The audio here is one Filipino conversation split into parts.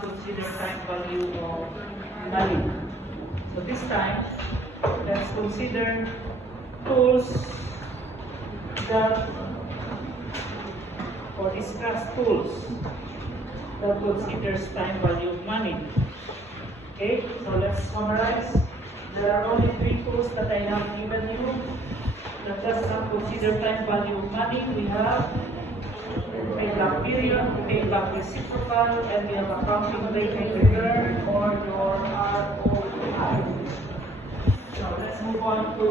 consider time value of money. So this time, let's consider tools that, or discuss tools that considers time value of money. Okay, so let's summarize. There are only 3 tools that I have given you that does not consider time value of money. We have payback period, payback reciprocal, and we have accounting rate of return or your ROI. So let's move on to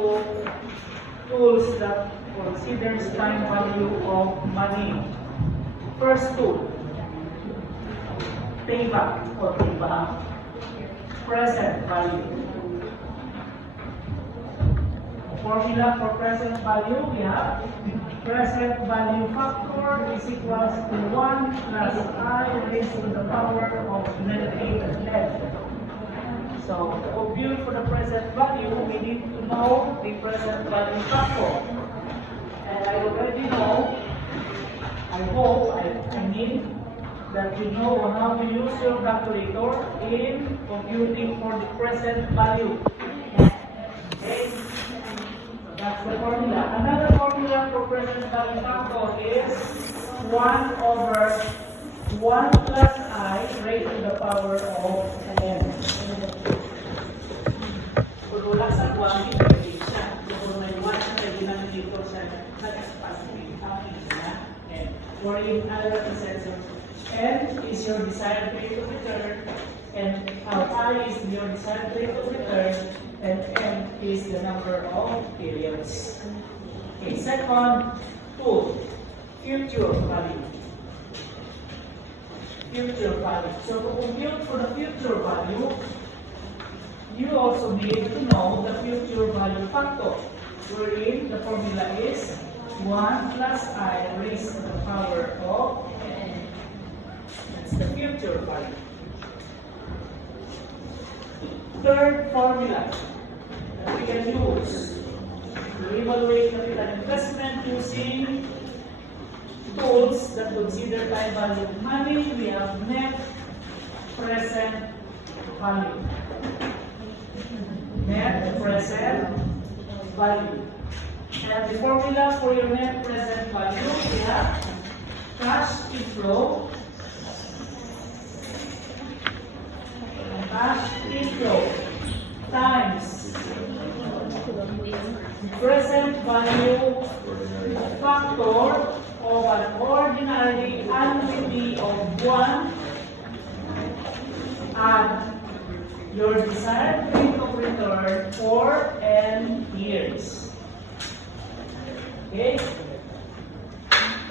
tools that considers time value of money. First tool, payback or payback, present value. Formula for present value, we have present value factor is equals to 1 plus I raised to the power of negative length. So, to compute for the present value, we need to know the present value factor. And I already know, I hope, I mean, that you know how to use your calculator in computing for the present value. Okay? That's the formula. Another formula for present value factor is 1 over 1 plus I raised to the power of n. Kung wala sa 1, hindi siya. Kung may 1 sa denominator sa nag-specific na n. Or in other sense, n is your desired rate of return, and I is your desired rate of return, and n is the number of periods. Okay, second tool, future value. Future value. So to compute for the future value, you also need to know the future value factor, wherein the formula is 1 plus I raised to the power of n. That's the future value. Third formula that we can use to evaluate capital investment using tools that consider time value of money, we have net present value. Net present value. And the formula for your net present value, we have cash inflow. Cash inflow times present value factor of an ordinary annuity of 1 and your desired rate of return for n years. Okay?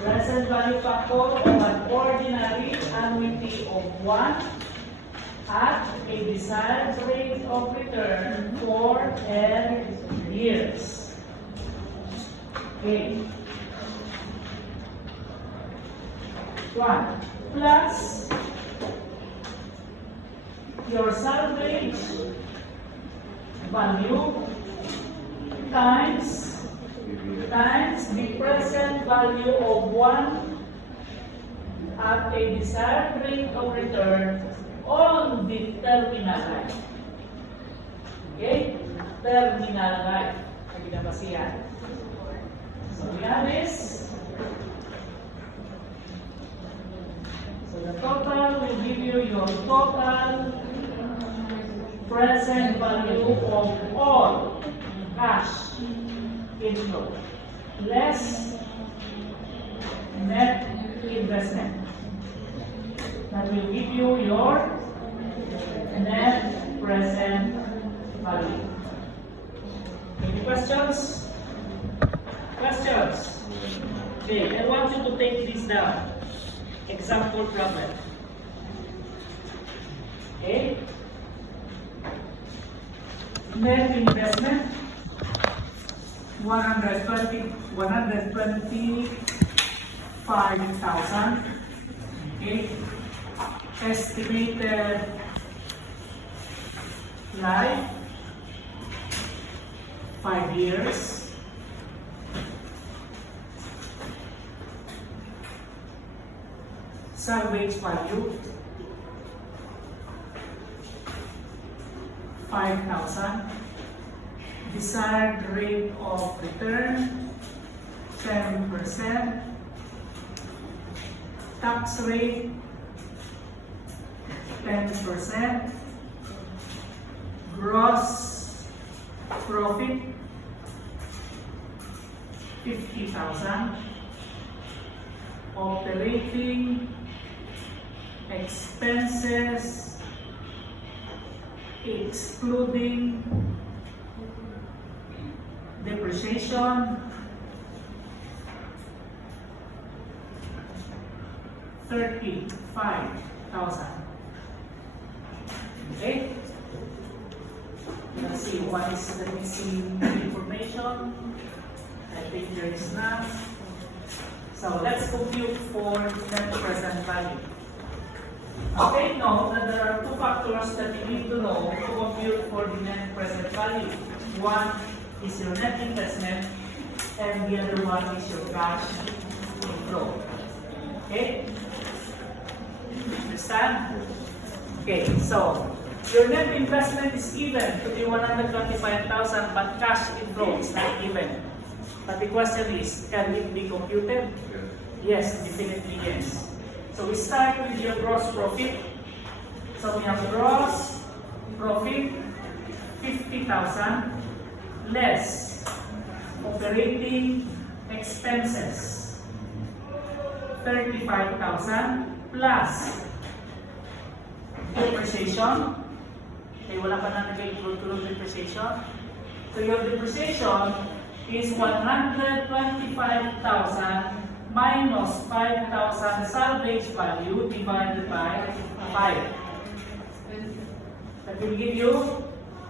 Present value factor of an ordinary annuity of 1 at a desired rate of return for n years. Okay. 1 plus your salvage value times the present value of 1 at a desired rate of return on the terminal life. Okay? Terminal life. Lagi na ba siya? So, we have this. So, the total will give you your total present value of all cash inflow less net investment. That will give you your net present value. Any questions? Questions? Okay, I want you to take this down. Example problem. Okay? Net investment 125,000. Okay? Estimated life 5 years. Salvage value 5,000. Desired rate of return, 7%. Tax rate, 10%. Gross profit, 50,000. Operating expenses, excluding depreciation, 35,000. Okay? Let's see what is the missing information. I think there is none. So let's compute for net present value. Okay, note that there are two factors that you need to know to compute for the net present value. One is your net investment, and the other one is your cash inflow. Okay? Understand? Okay, so your net investment is given to be 125,000, but cash inflow is not given. But the question is, can it be computed? Yes, definitely yes. So we start with your gross profit. So we have gross profit 50,000 less operating expenses 35,000 plus depreciation. Okay, wala pa na nag-include depreciation. So your depreciation is 125,000 minus 5,000 salvage value divided by 5. That will give you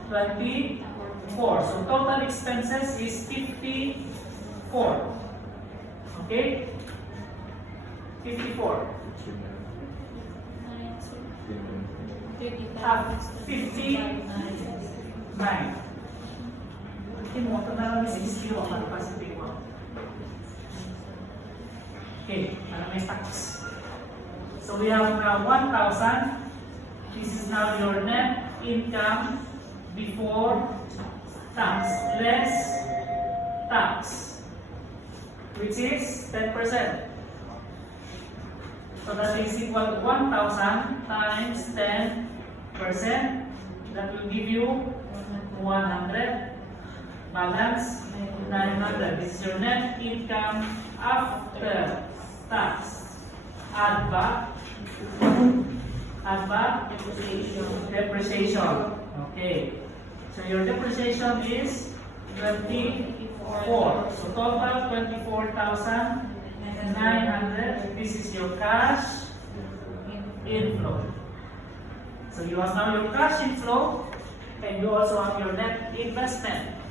24. So total expenses is 54. Okay? 54. 59. Ito na lang is 60 o Pacific 1. Okay, may tax. So we have now 1,000. This is now your net income before tax, less tax, which is 10%. So that is equal to 1,000 times 10%. That will give you 100. Balance 900. This is your net income after tax. Add back depreciation. Okay. So your depreciation is 24. So total 24,900. This is your cash inflow. So you have now your cash inflow, and you also have your net investment.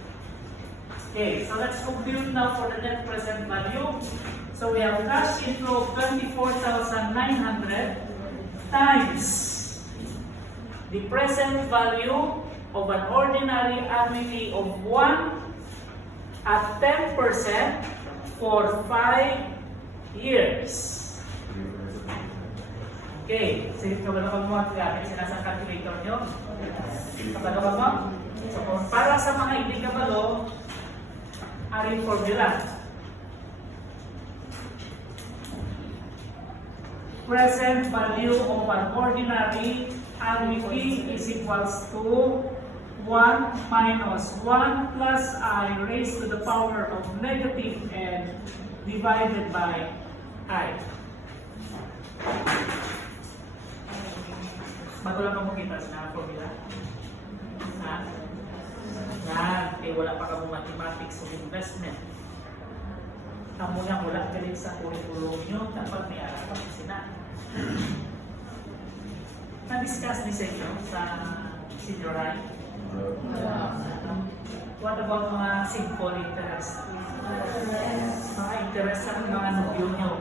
Okay, so let's compute now for the net present value. So we have cash inflow of 24,900 times the present value of an ordinary annuity of 1 at 10% for 5 years. Okay, sige ka ba na magmuha gamit sinasang calculator nyo? Kapagawa mo? So para sa mga hindi kabalo, aring formula. Present value of an ordinary annuity is equals to 1 minus 1 plus I raised to the power of negative n divided by I. Bago lang mo kita sa formula. Wala pa kamo mathematics o investment. Kamu na wala galing sa curriculum nyo, dapat may aral pa sila. Na-discuss ni sa inyo sa senior high? What about mga simple interest? Mga interest sa mga nobyo nyo?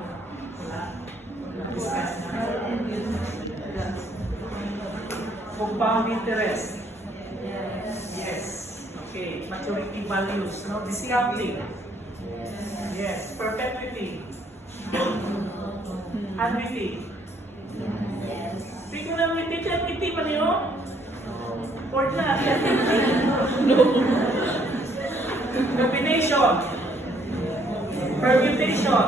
Wala? Na-discuss na? Compound interest? Yes. Okay. Maturity values, no? Discounting? Yes. Perpetuity? Annuity? Speaking of annuity, annuity pa niyo? Ordinary. Combination. Permutation.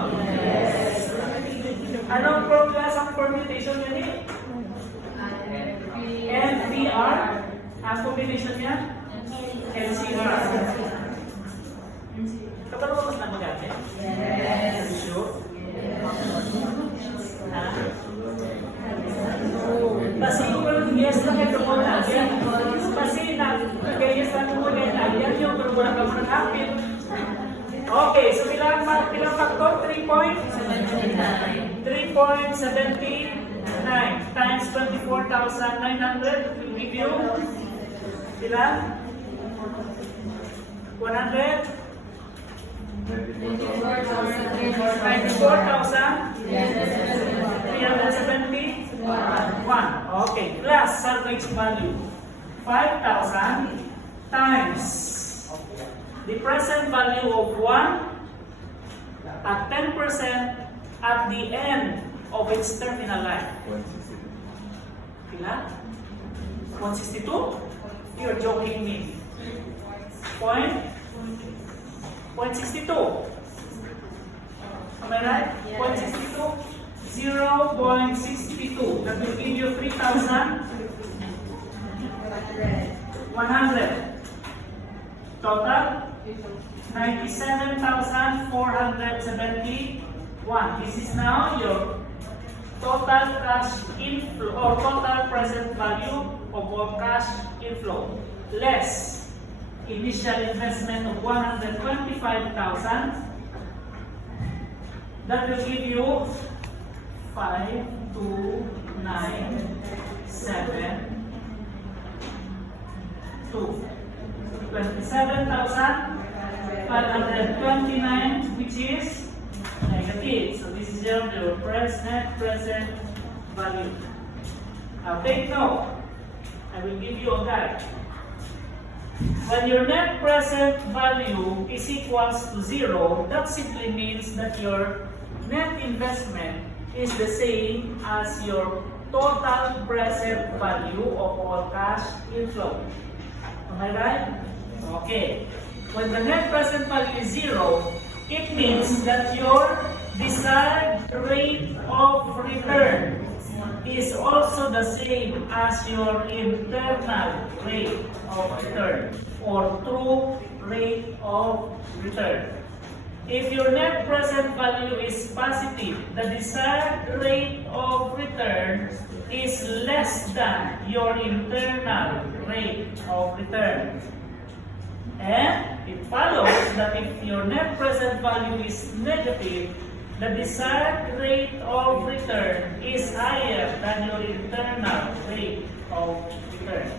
Anong class ang permutation yan eh? NVR. Ang combination niya? NCR. Kapag mo mas na mag-ate? Yes. Sure? Ha? Kasi kung yes lang ito mo lagi. Kasi nag-yes lang mo lagi. Yan yung wala ka mo nag-happy. Okay, so ilang factor? 3.79 times 24,900 will give you ilan? 100? 94,371. Okay, plus salvage value 5,000 times the present value of 1 at 10% at the end of its terminal life. Ilan? 162? You're joking me. Point 62. Am I right? Yes. 0.62. 0.62. That will give you 3,100. Total? 97,471. This is now your total cash inflow or total present value of all cash inflow. Less initial investment of 125,000. That will give you 5,297,2. 27,529, which is negative. So this is your net present value. Now take note. I will give you a guide. When your net present value is equals to 0, that simply means that your net investment is the same as your total present value of all cash inflow. Am I right? Okay. When the net present value is 0, it means that your desired rate of return is also the same as your internal rate of return or true rate of return. If your net present value is positive, the desired rate of return is less than your internal rate of return. And it follows that if your net present value is negative, the desired rate of return is higher than your internal rate of return.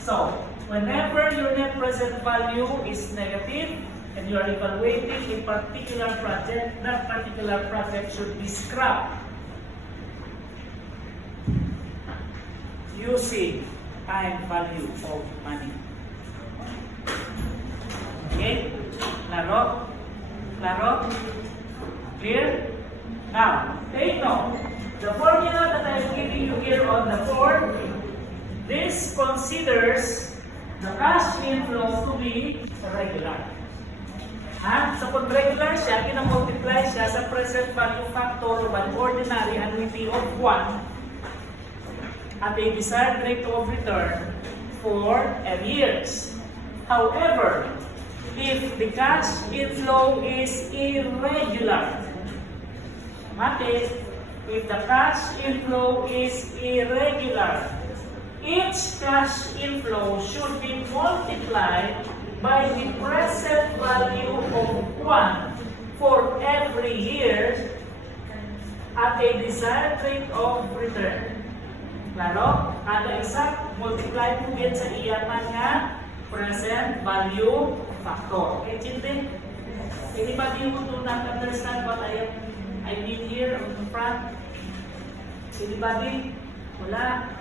So, whenever your net present value is negative and you are evaluating a particular project, that particular project should be scrapped using time value of money. Okay? Klaro? Klaro? Clear? Now, take note. The formula that I'm giving you here on the board, this considers the cash inflow to be regular. Sa kung regular siya, kinamultiply siya sa present value factor of an ordinary annuity of 1 at a desired rate of return for every years. However, if the cash inflow is irregular, if the cash inflow is irregular, each cash inflow should be multiplied by the present value of 1 for every year at a desired rate of return. Klaro? Kada isa, multiply po yan sa iyaman nga present value factor. Okay, children? Anybody who do not understand what I mean here on the front? Anybody? Wala?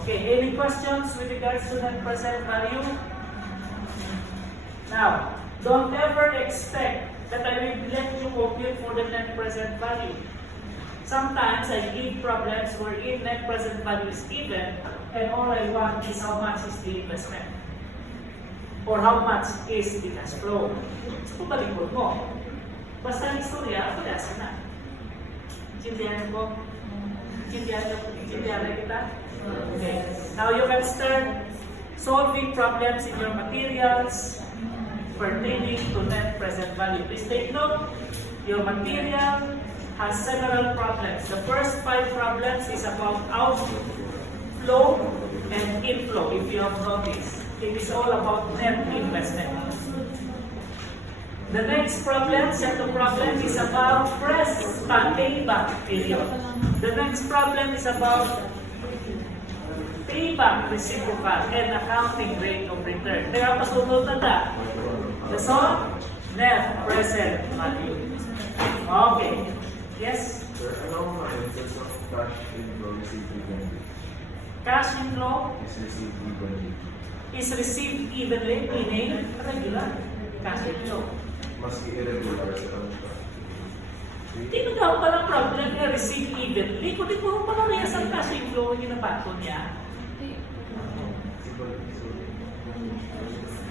Okay, any questions with regards to that present value? Now, don't ever expect that I will let you compute for the net present value. Sometimes I give problems wherein net present value is given And all I want is how much is the investment. Or how much is the cash flow. So, kung balikod mo, basta ang istorya, pag-asa na. Intindihan ko? Intindihan kita? Okay. Now you can start solving problems in your materials pertaining to net present value. Please take note, your material has several problems. The first 5 problems is about outflow and inflow, if you have noticed. It is all about net investment. The next problem, set of problems, is about payback period. The next problem is about payback reciprocal and accounting rate of return. Kaya pasunod na ta. So, net present value. Okay. Yes? Sir, ano ang difference of cash inflow received evenly? Cash inflow Is received evenly. is received evenly, meaning regular cash inflow. Maski irregular sa kanila. Hindi mo daw palang problem na receive evenly. Kung di mo palang reyes ang cash inflow, yung nabato niya.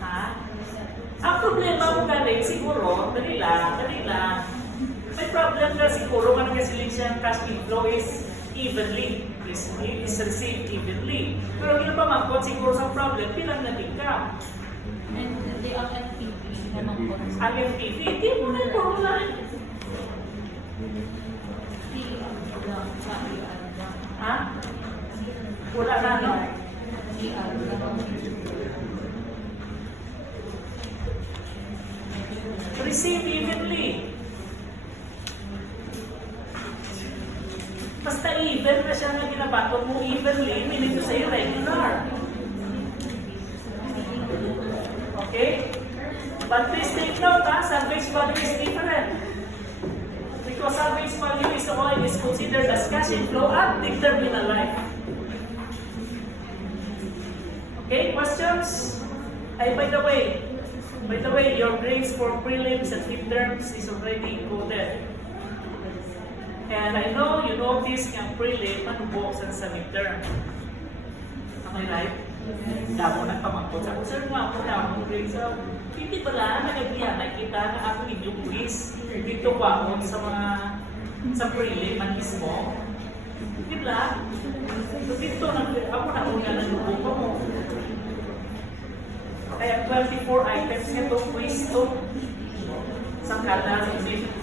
Ha? Ang problema mo galing siguro, dali lang. May problem na siguro kung nagkasiling siya ang cash inflow is evenly. Is received evenly. Pero ginapamangkot siguro sa problem, bilang nag-income. And the NPV naman po. Ang NPV, hindi mo na formula. Ha? Wala na, no? Receive evenly. Basta even na siya na ginabato mo evenly, meaning to say regular. Okay? But please take note, salvage value is different. Because salvage value is always considered as cash inflow at the terminal life. Okay, questions? By the way, your grades for prelims and midterms is already encoded. And I know you notice yung prelim manubuksan sa midterm. Am I right? Damo nagpamangkot sa ako. Sir, nga ako na akong grades. Hindi pala, nagagyan, nakita na ako inyong quiz. Dito pa ako sa prelim man mismo. Di ba? So dito, ako na una nanubuko mo. Kaya 24 items nito, quiz to. Sa kada exam.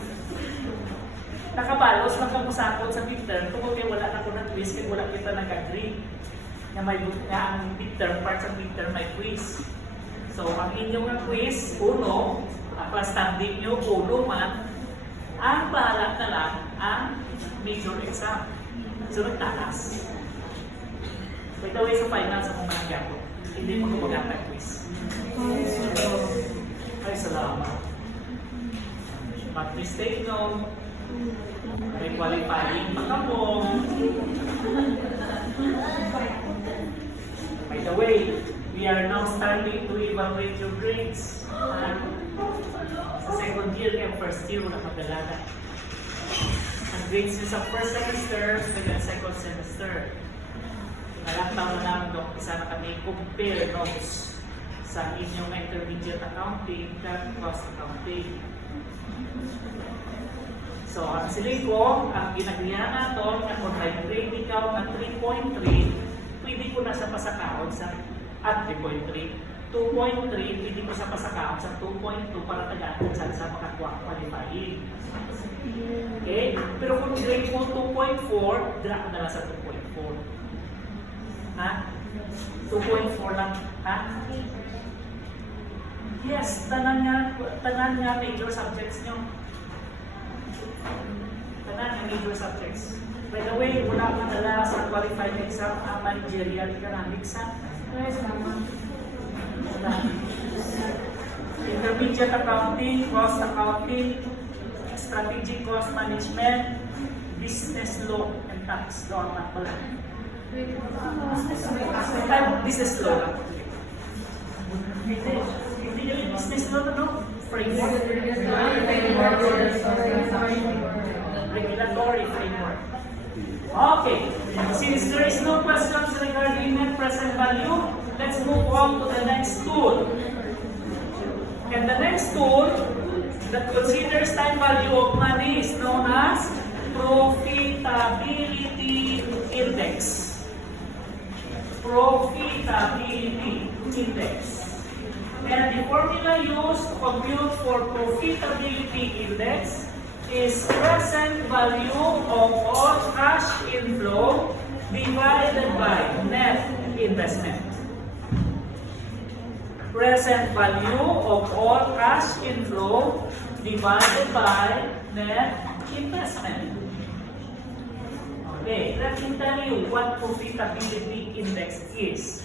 Nakabalos lang kang musakot sa midterm, kung wala na ko ng quiz, kaya wala kita nag-agree na may nga ang midterm, parts ng midterm may quiz. So, ang inyong quiz, uno, plus standing nyo, uno man, ang bahala na lang ang major exam. So, nagtakas. By the way, sa finance, akong managyan ko. Hindi mo kumaganda quiz. Ay, salamat. But please take note, may qualifying pa ka mo. By the way, we are now starting to evaluate your grades. Sa second year and first year, wala magdalaga. Ang grades nyo sa first semester, sa second semester. Nalaktaw na namin doon, isa na kami compare notes sa inyong intermediate accounting at cost accounting. So, ang siling ko, ang ginagrihan natin, na kung may grade ikaw ng 3.3, pwede ko na sa pasakaon sa at 3.3. 2.3, pwede ko sa pasakaon sa 2.2 para tagaan sa makakuha qualifying. Okay? Pero kung grade mo 2.4, drop na lang sa 2.4. Ha? 2.4 lang. Ha? Yes, tanan nga major subjects nyo. Tanan nga major subjects. By the way, wala ka dala sa qualified exam ang managerial economics ha? Yes, naman. Intermediate accounting, cost accounting, strategic cost management, business law, and tax law na pala. Business law lang. Hindi yung business law na no? Framework. Regulatory framework. Okay. Since there is no questions regarding net value. Let's move on to the next tool. And the next tool that considers time value of money is known as profitability index. Profitability index. And the formula used to compute for profitability index is present value of all cash inflow divided by net investment. Present value of all cash inflow divided by net investment. Okay, let me tell you what profitability index is.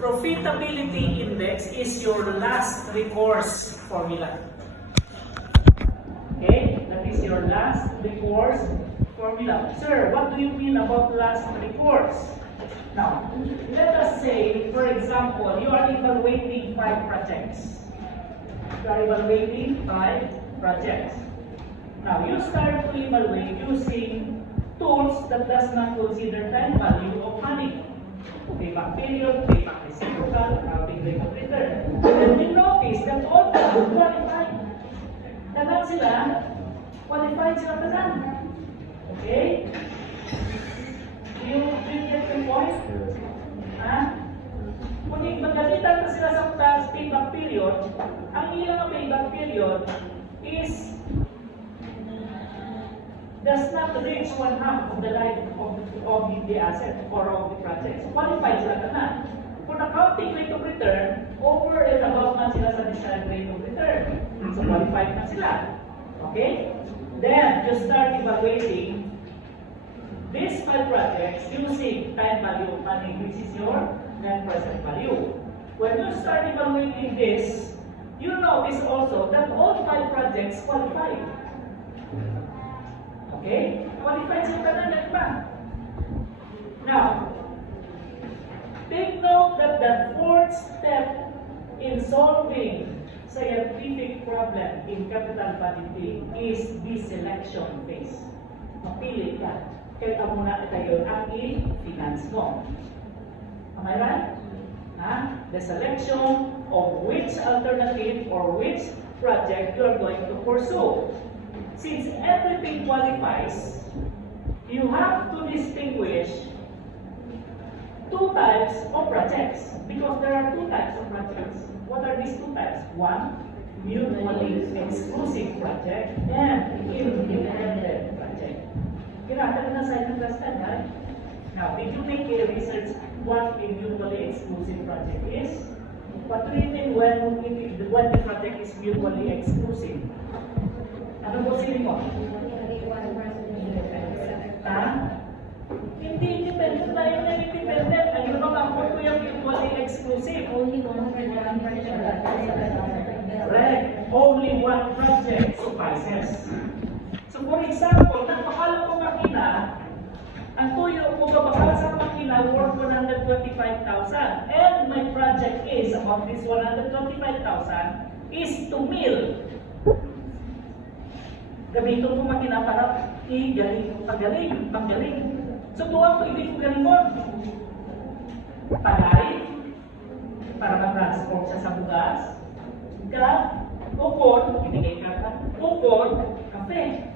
Profitability index is your last recourse formula. Okay, that is your last recourse formula. Sir, what do you mean about last recourse? Now, let us say, for example, you are evaluating 5 projects. You are evaluating 5 projects. Now, you start to evaluate using tools that does not consider time value of money. Payback period, payback reciprocal, accounting rate of return. And you notice that all of them qualified. Dapat sila, qualified sila tanan. Okay? Do you get the point? Ha? Kung magkalitan na sila sa payback period, ang iyong payback period is does not reach 1/2 of the life of the asset or of the project. So, qualified sila tanan. Kung accounting rate of return, over and above man sila sa desired rate of return. So, qualified na sila. Okay? Then, you start evaluating these 5 projects using time value of money, which is your net present value. When you start evaluating this, you notice also that all 5 projects qualified. Okay? Qualified sila tanan na iba. Now, take note that the 4th step in solving scientific problem in capital budgeting is the selection phase. Mapili ka. Kaya muna tayo ang i-finance mo. Am I right? The selection of which alternative or which project you are going to pursue. Since everything qualifies, you have to distinguish 2 types of projects because there are 2 types of projects. What are these 2 types? One, mutually exclusive project and independent project. Kinata na sa inyo class right? Now, did you make a research what a mutually exclusive project is? What do you think when the project is mutually exclusive? Ano po sinin mo? Ha? Hindi independent tayo na independent. Ayun ang kampon ko yung mutually exclusive. Correct. Only one project suffices. So for example, nagpakala ko makina, ang tuyo ko babakal sa makina worth 125,000. And my project is, about this 125,000, is to mill. Gamitin ko makina para panggaling. So tuwag ko, hindi ko galingon. Pagay, para ma-transport siya sa bugas. Ukod, ibigay ka. Ukod, kape.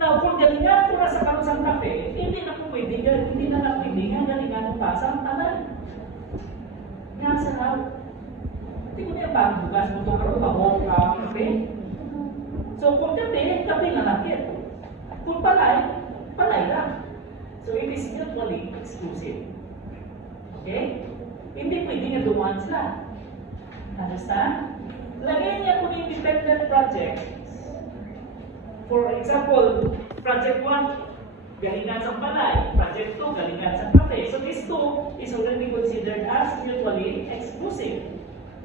Now, kung galingan ko na sa karusang kape, hindi na po pwede, hindi na pwede nga galingan pa sa tanan. Nga sa hawak. Hindi ko niya pa, bugas mo ito karoon, mahok ka, kape. So, kung kape na natin. Kung palay lang. So, it is mutually exclusive. Okay? Hindi pwede nga dumaan sila. Understand? Lagyan niya kung independent project. For example, project 1, galingan sa palay. Project 2, galingan sa kape. So, these 2 is already considered as mutually exclusive.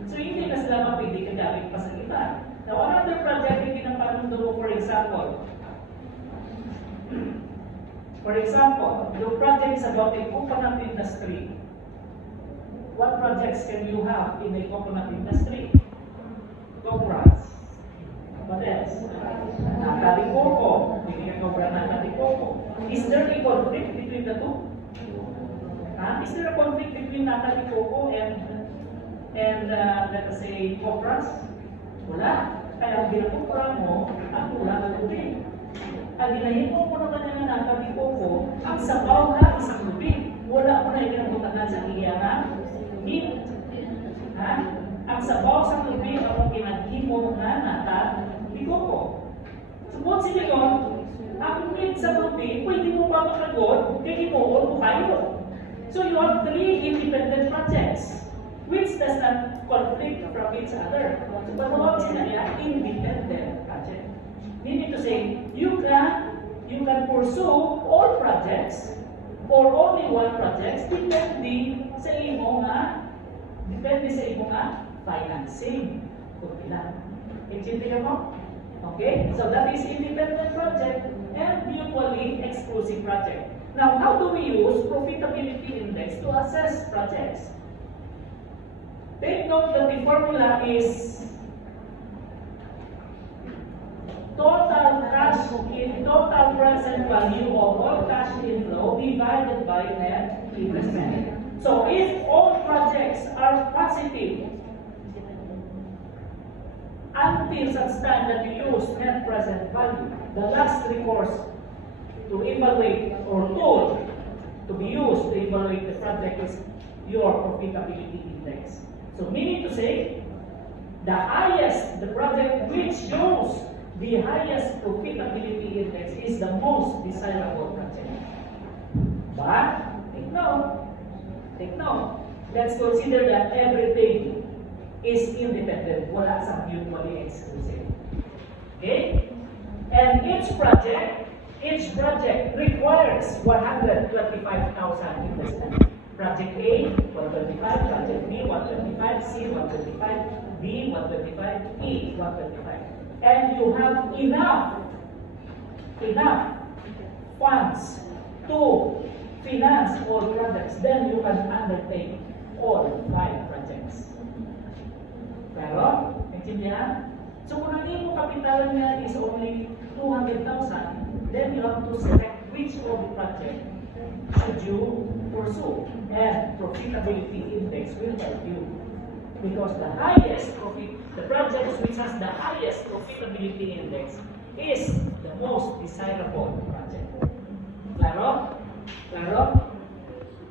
So, hindi na sila mapili kagamit pa sa iba. Now, another project na pinapanundo, for example, your project is about a coconut industry. What projects can you have in a coconut industry? Coconuts. What else? Nakati coco. Hindi ka cobra nakati coco. Is there a conflict between the two? Is there a conflict between Natalie Coco and let us say, Copras? Wala. Kaya ang ginapupra mo, ang kulang ng tubig. Ang ginahimo mo naman ng Natalie Coco, ang sabaw na isang tubig. Wala mo na ikinaputanan sa iyangan. Ha? Ang sabaw sa tubig ang ginahimo na Natalie Coco. Subot sila yun, ang meat sa tubig, pwede mo pa makagot, kaya imuon mo kayo. So you have 3 independent projects, which does not conflict from each other. So patawag sila niya, independent project. Meaning to say, you can pursue all projects or only one project depende sa imo nga financing. Kung ilan. Intindihan mo? Okay? So that is independent project and mutually exclusive project. Now, how do we use profitability index to assess projects? Take note that the formula is total present value of all cash inflow divided by net investment. So if all projects are positive until such time that you use net present value, the last recourse to evaluate or tool to be used to evaluate the project is your profitability index. So meaning to say, the project which shows the highest profitability index is the most desirable project. But, take note, let's consider that everything is independent, wala sa mutually exclusive. Okay? And each project requires 125,000 investment. Project A, 125, Project B, 125, C, 125, D, 125, E, 125. And you have enough funds to finance all projects, then you can undertake all 5 projects. Pero, intindihan? So kung ang iyong kapitalan niya is only 200,000, then you have to select which of the project should you pursue, and profitability index will help you. Because the project which has the highest profitability index is the most desirable project. Claro?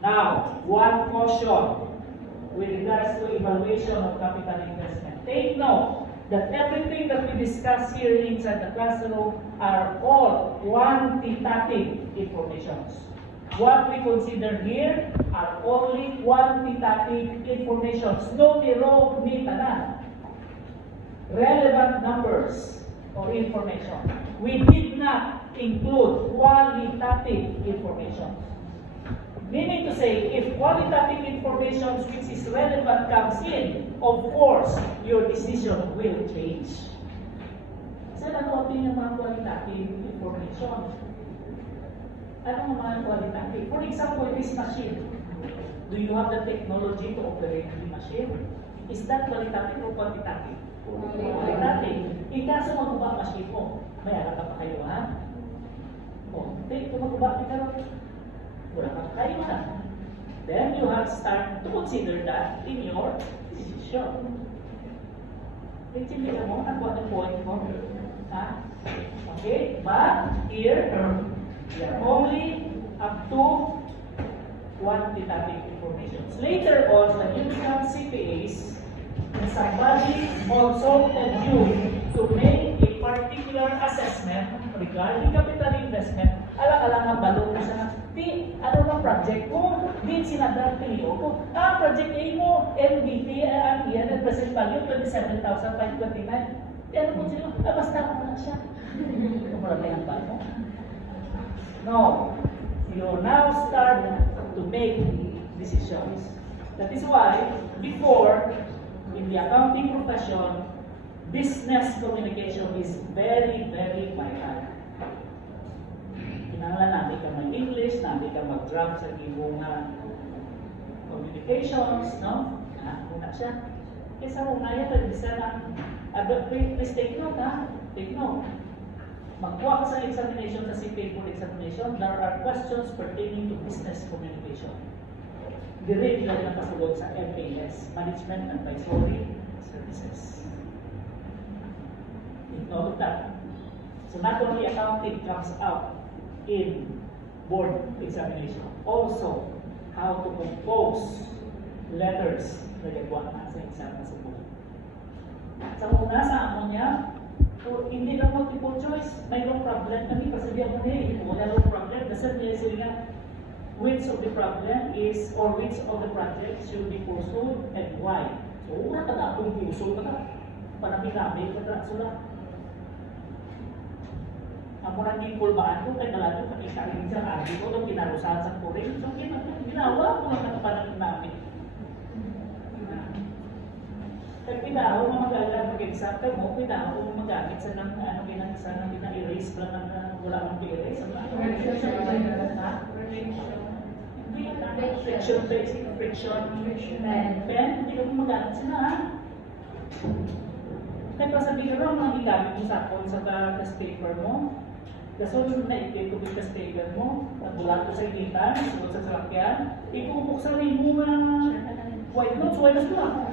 Now, one caution with regards to evaluation of capital investment. Take note that everything that we discuss here inside the classroom are all quantitative informations. What we consider here are only quantitative information. No biro ni tanan. Relevant numbers or information. We did not include qualitative information. Meaning to say, if qualitative information which is relevant comes in, of course, your decision will change. Saan ano yung mga qualitative information? Ano mga qualitative? For example, this machine. Do you have the technology to operate the machine? Is that qualitative or quantitative? Qualitative. Ikaso mag-uba machine mo. May alam ka pa kayo, ha? O, kung mag-uba ka rin, wala ka pa kayo, ha? Then you have to start to consider that in your decision. Intindihan mo, ang point mo. Ha? Okay? But here, we are only up to quantitative information. Later on, when you become CPAs, and somebody also told you to make a particular assessment regarding capital investment, alang-alang ang balong na siya, ano na project ko? Di sinadang piliyo ko. Project A mo, MVP, ang yan, present value, 27,529. Pero kung sino, basta ako na siya. Kumarami ang balo. No. You now start to make decisions. That is why, before, in the accounting profession, business communication is very, very vital. Kinanglan natin ka mag-English, natin ka mag-draft sa ibong communications, no? Una siya. Kesa kung ayaw ka, bisa na, please take note, ha? Take note. Magkuha ka sa examination, sa CPA Board examination, there are questions pertaining to business communication. Dire nila ng pasugod sa MAS, Management Advisory Services. Note that. So not only accounting comes out in board examination, also how to compose letters na gagawa na sa exam na sa board. Sa una, sa amon niya, hindi lang multiple choice, mayroong problem kami, pasabihan mo niya, wala lang problem, kasi nila sila nga, which of the problem is, or which of the project should be pursued and why. So, una ka na akong puso ka na, panami-nami ka na, sula. Ang muna din pulbaan ko, kay nalado, kakita rin sa agi ko, nung kinarusahan sa kuring, so ginawa ko lang panami-nami. Kaya pinao mo mag-alam mag-exam ka mo, pinao mo magamit sa nang erase lang na wala mong i-erase. Friction. Pen, hindi ka mo magamit sila ha. Kaya pasabihin ka mga gigamit mo sa phone sa test paper mo. Kasunod na ipitubig test paper mo, nagbulat ko sa ikitan, sunod sa salakyan, ikubuksan rin mo white notes lang.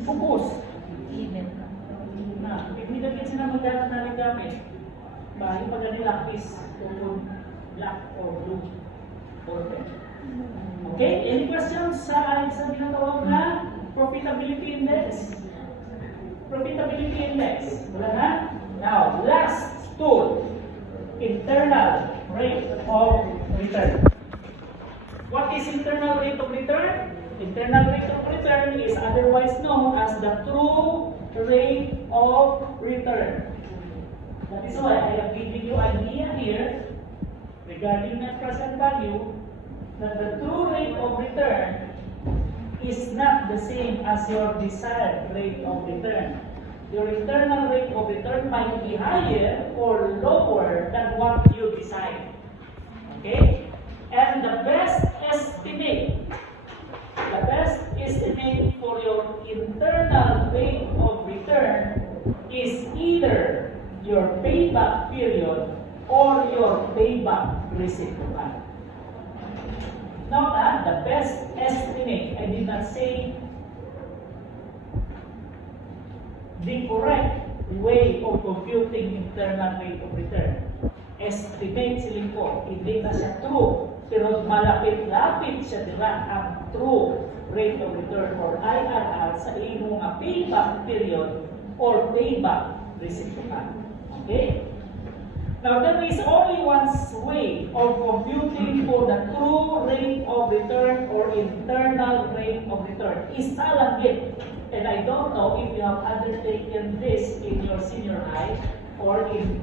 Focus. Na, ibigay sila magdala na rin gamit. Bahay pa ganun lapis, kung black or blue or red. Okay, any questions sa ginatawag na profitability index? Profitability index. Wala na? Now, last tool, internal rate of return. What is internal rate of return? Internal rate of return is otherwise known as the true rate of return. That is why I have given you idea here regarding net present value that the true rate of return is not the same as your desired rate of return. Your internal rate of return might be higher or lower than what you decide. Okay? And the best estimate for your internal rate of return is either your payback period or your payback reciprocal. Note that the best estimate, I did not say the correct way of computing internal rate of return. Estimate siling ko, hindi na siya true, pero malapit-lapit siya dira ang true rate of return or IRR sa imong payback period or payback reciprocal. Okay? Now, there is only one way of computing for the true rate of return or internal rate of return. Isa lang din. And I don't know if you have undertaken this in your senior high or in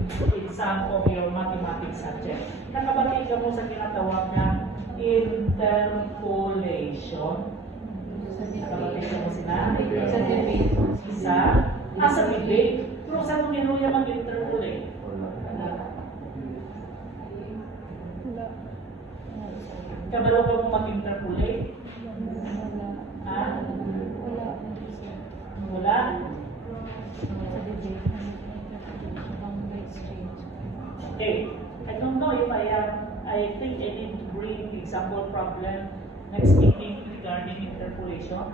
some of your mathematics subject. Nakabalik ka mo sa tinatawag na interpolation. Nakabalik ka mo sila? Sa debate. Sa debate. Pero sa numero yung mag-interpolate? Kabalo ka mo mag-interpolate? Ha? Wala? Okay. I don't know if I think I need to bring example problem next meeting regarding interpolation.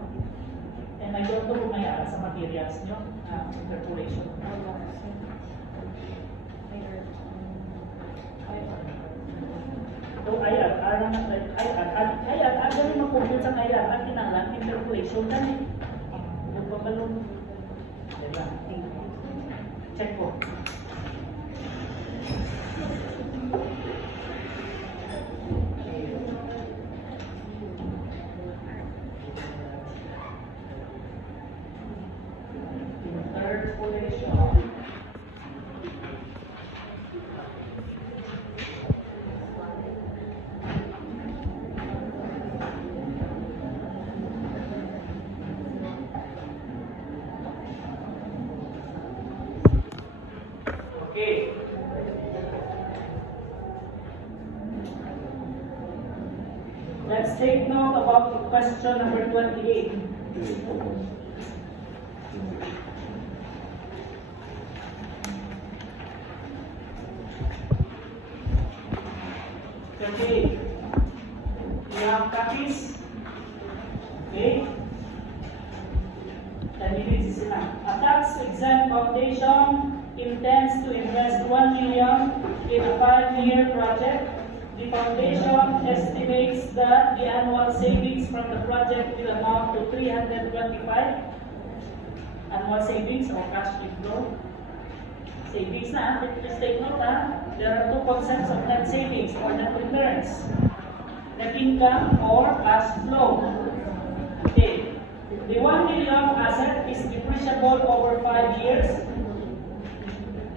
And I don't know kung mayroon sa materials nyo, interpolation. So, ayan, ganun mag-compute sa ayan, at kinalang interpolation kan nagpabalong. Check ko. Interpolation. Okay. Let's take note about question number 28. Okay. You have copies? Okay? A tax-exempt foundation intends to invest 1 million in a 5-year project. The foundation estimates that the annual savings from the project will amount to 325 annual savings or cash inflow. Savings na, just take note ha. There are two concepts of net savings or net returns. Net income or cash flow. Okay. The 1 million asset is depreciable over 5 years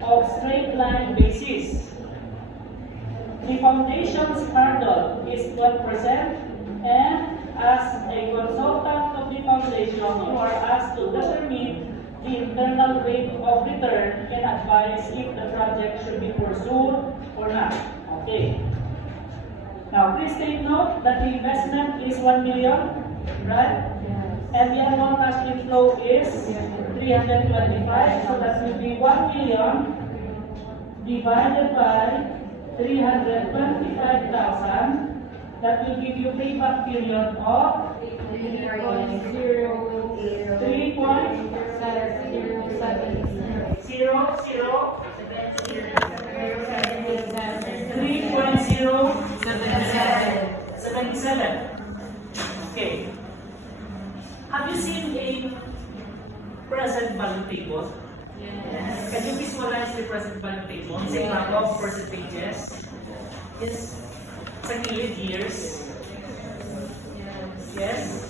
of straight line basis. The foundation's hurdle is 12%, and as a consultant of the foundation, you are asked to determine the internal rate of return and advise if the project should be pursued or not. Okay. Now, please take note that the investment is 1 million, right? And the annual cash inflow is 325, so that will be 1 million divided by 325,000. That will give you payback period of 3.077. Okay. Have you seen a present value table? Yes. Can you visualize the present value table? It's a map of percentages. Yes. Sa gilid, years. Yes?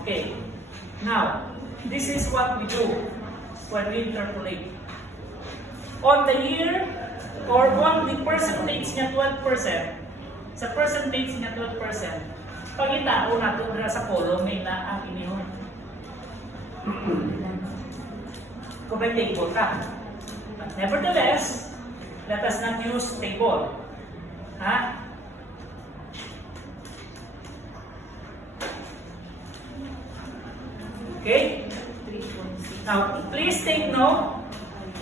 Okay. Now, this is what we do when we interpolate. On the year, or on the percentage niya 12%, sa percentage niya 12%, pag itao nato dira sa column, may na ang inihon. Kung may table ka. But nevertheless, let us not use table. Ha? Okay? Now, please take note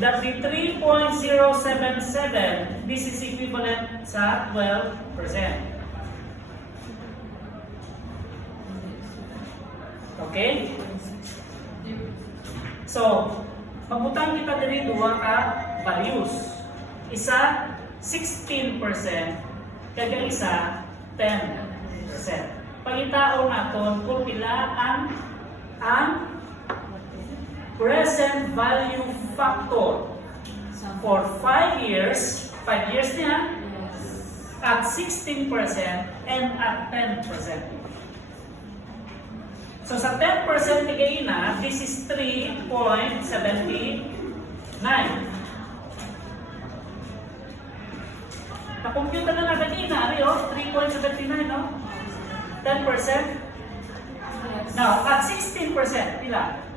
that the 3.077, this is equivalent sa 12%. Okay? So, magbutang kita diri duha ka values. Isa 16%, kaya isa 10%. Pagitao naton kung pila ang present value factor for 5 years, 5 years niya, at 16% and at 10%. So sa 10% bigay na, this is 3.79. Na-compute na nga kanina, 3.79, no? 10%. Now, at 16%, pila?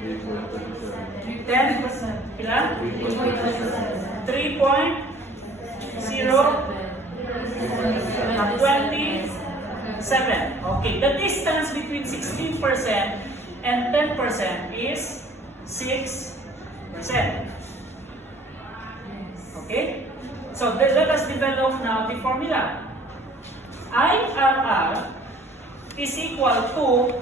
10%. Pila? 3.0 at 27. Okay, the distance between 16% and 10% is 6%. Okay? So let us develop now the formula. IRR is equal to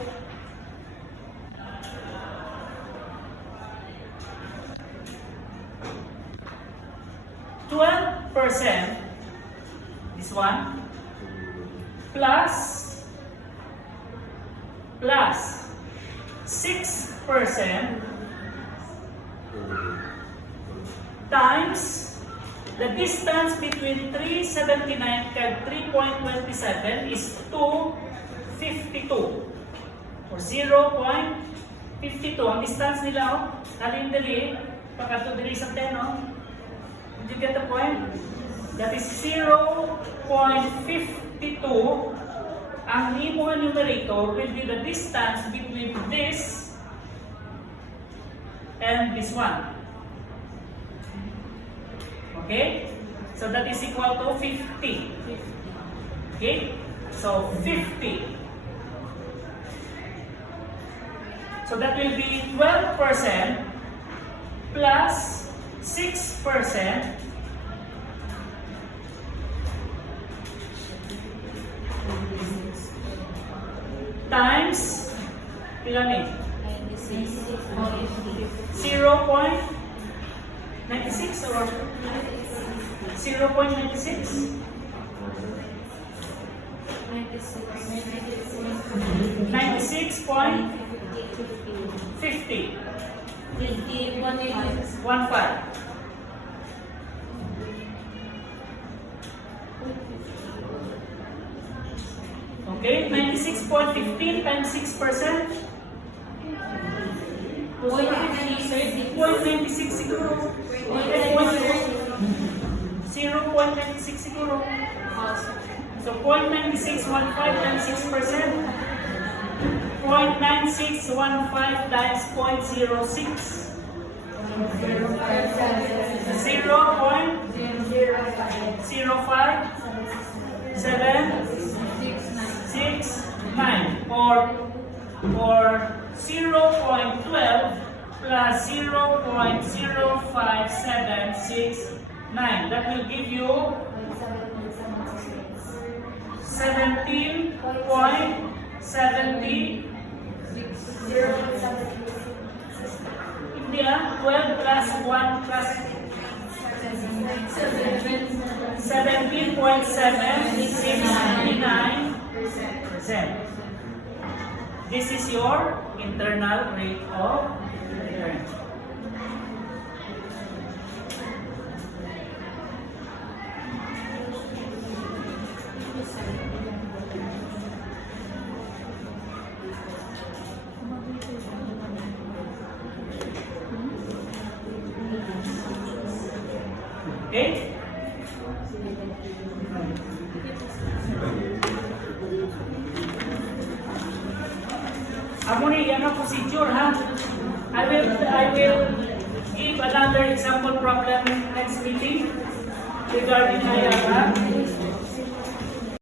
%, this one, plus 6% times the distance between 379 and 3.27 is 252 or 0.52. Ang distance nila, dali, pagkato dali sa 10, no? Did you get the point? That is 0.52. Ang imo numerator will be the distance between this and this one. Okay? So that is equal to 50. Okay? So 50. So that will be 12% plus 6% times pila ni? 0.96 or 0.96? 96.50. 1.5. Okay, 96.15 times 6%. 0.96 siguro. 0.96 siguro. So 0.9615 times 6%. 0.9615 times 0.06. 0.05769 or 0.12 plus 0.05769. That will give you 17.70. Hindi 12 plus 1 plus 17.769%. This is your internal rate of return. Okay? Amo ni yan ang procedure ha. I will give another example problem next meeting regarding IRR.